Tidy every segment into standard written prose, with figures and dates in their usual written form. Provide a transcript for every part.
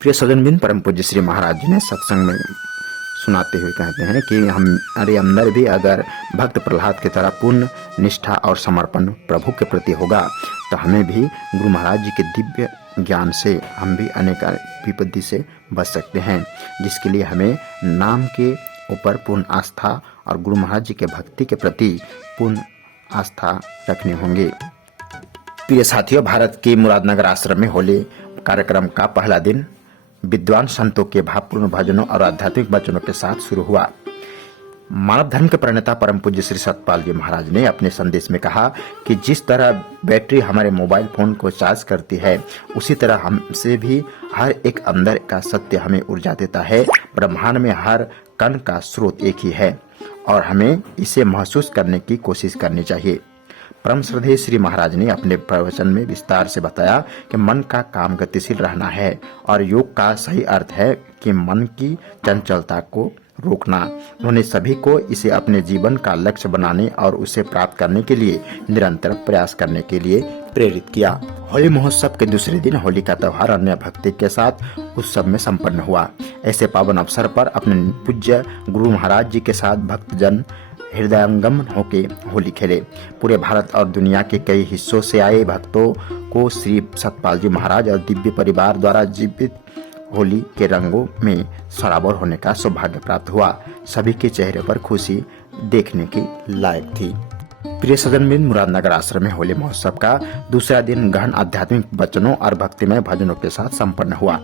प्रिय सज्जनबिन, परम पूज्य श्री महाराज जी ने सत्संग में सुनाते हुए कहते हैं कि हमारे अंदर भी अगर भक्त प्रहलाद की तरह पूर्ण निष्ठा और समर्पण प्रभु के प्रति होगा तो हमें भी गुरु महाराज जी के दिव्य ज्ञान से हम भी अनेक विपत्ति से बच सकते हैं, जिसके लिए हमें नाम के ऊपर पूर्ण आस्था और गुरु महाराज जी के भक्ति के प्रति पूर्ण आस्था रखनी होंगे। प्रिय साथियों, भारत के मुरादनगर आश्रम में होली कार्यक्रम का पहला दिन विद्वान संतों के भावपूर्ण भजनों और आध्यात्मिक वचनों के साथ शुरू हुआ। मानव धर्म के प्रणेता परम पूज्य श्री सतपाल जी महाराज ने अपने संदेश में कहा कि जिस तरह बैटरी हमारे मोबाइल फोन को चार्ज करती है, उसी तरह हमसे भी हर एक अंदर का सत्य हमें ऊर्जा देता है। ब्रह्मांड में हर कण का स्रोत एक ही है और हमें इसे महसूस करने की कोशिश करनी चाहिए। परम श्रद्धेय श्री महाराज ने अपने प्रवचन में विस्तार से बताया कि मन का काम गतिशील रहना है और योग का सही अर्थ है कि मन की चंचलता को रोकना। उन्होंने सभी को इसे अपने जीवन का लक्ष्य बनाने और उसे प्राप्त करने के लिए निरंतर प्रयास करने के लिए प्रेरित किया। होली महोत्सव के दूसरे दिन होली का त्योहार अन्य भक्ति के साथ उत्सव में संपन्न हुआ। ऐसे पावन अवसर पर अपने पूज्य गुरु महाराज जी के साथ भक्तजन हृदयंगम होके होली खेले। पूरे भारत और दुनिया के कई हिस्सों से आए भक्तों को श्री सतपाल जी महाराज और दिव्य परिवार द्वारा जीवित होली के रंगों में सराबोर होने का सौभाग्य प्राप्त हुआ। सभी के चेहरे पर खुशी देखने की लायक थी। प्रिय सज्जनबिन, मुरादनगर आश्रम में होली महोत्सव का दूसरा दिन गहन आध्यात्मिक वचनों और भक्तिमय भजनों के साथ संपन्न हुआ,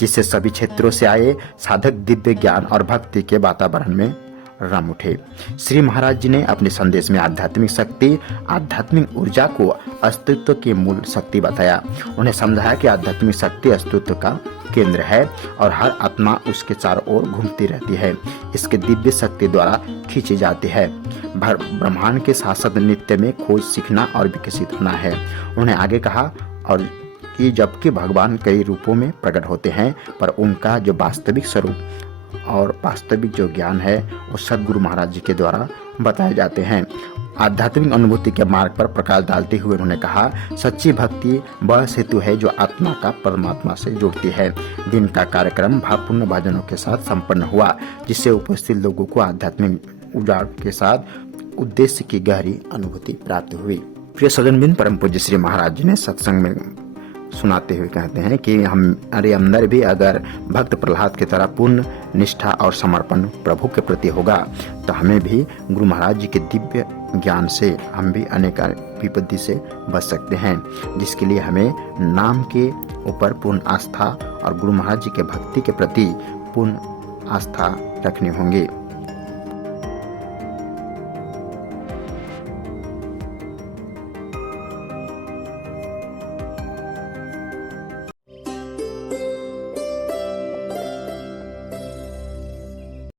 जिससे सभी क्षेत्रों से आए साधक दिव्य ज्ञान और भक्ति के वातावरण में रम उठे। श्री महाराज जी ने अपने संदेश में आध्यात्मिक शक्ति, आध्यात्मिक ऊर्जा को अस्तित्व की मूल शक्ति बताया। उन्हें समझाया कि आध्यात्मिक शक्ति अस्तित्व का केंद्र है और हर आत्मा उसके चारों ओर घूमती रहती है, इसके दिव्य शक्ति द्वारा खींची जाती है। ब्रह्मांड के शाश्वत नित्य में खोज, सीखना और विकसित होना है। उन्हें आगे कहा और कि जबकि भगवान कई रूपों में प्रकट होते हैं, पर उनका जो वास्तविक स्वरूप और वास्तविक जो ज्ञान है वो सदगुरु महाराज जी के द्वारा बताए जाते हैं। आध्यात्मिक अनुभूति के मार्ग पर प्रकाश डालते हुए उन्होंने कहा, सच्ची भक्ति वह सेतु है जो आत्मा का परमात्मा से जुड़ती है। दिन का कार्यक्रम भावपूर्ण भजनों के साथ संपन्न हुआ, जिससे उपस्थित लोगों को आध्यात्मिक उजाड़ के साथ उद्देश्य की गहरी अनुभूति प्राप्त हुई। प्रिय सज्जनबिन, परम पूज्य श्री महाराज जी ने सत्संग में सुनाते हुए कहते हैं कि हमारे अंदर भी अगर भक्त प्रहलाद की तरह पूर्ण निष्ठा और समर्पण प्रभु के प्रति होगा तो हमें भी गुरु महाराज जी के दिव्य ज्ञान से हम भी अनेक विपत्ति से बच सकते हैं, जिसके लिए हमें नाम के ऊपर पूर्ण आस्था और गुरु महाराज जी के भक्ति के प्रति पूर्ण आस्था रखनी होंगी।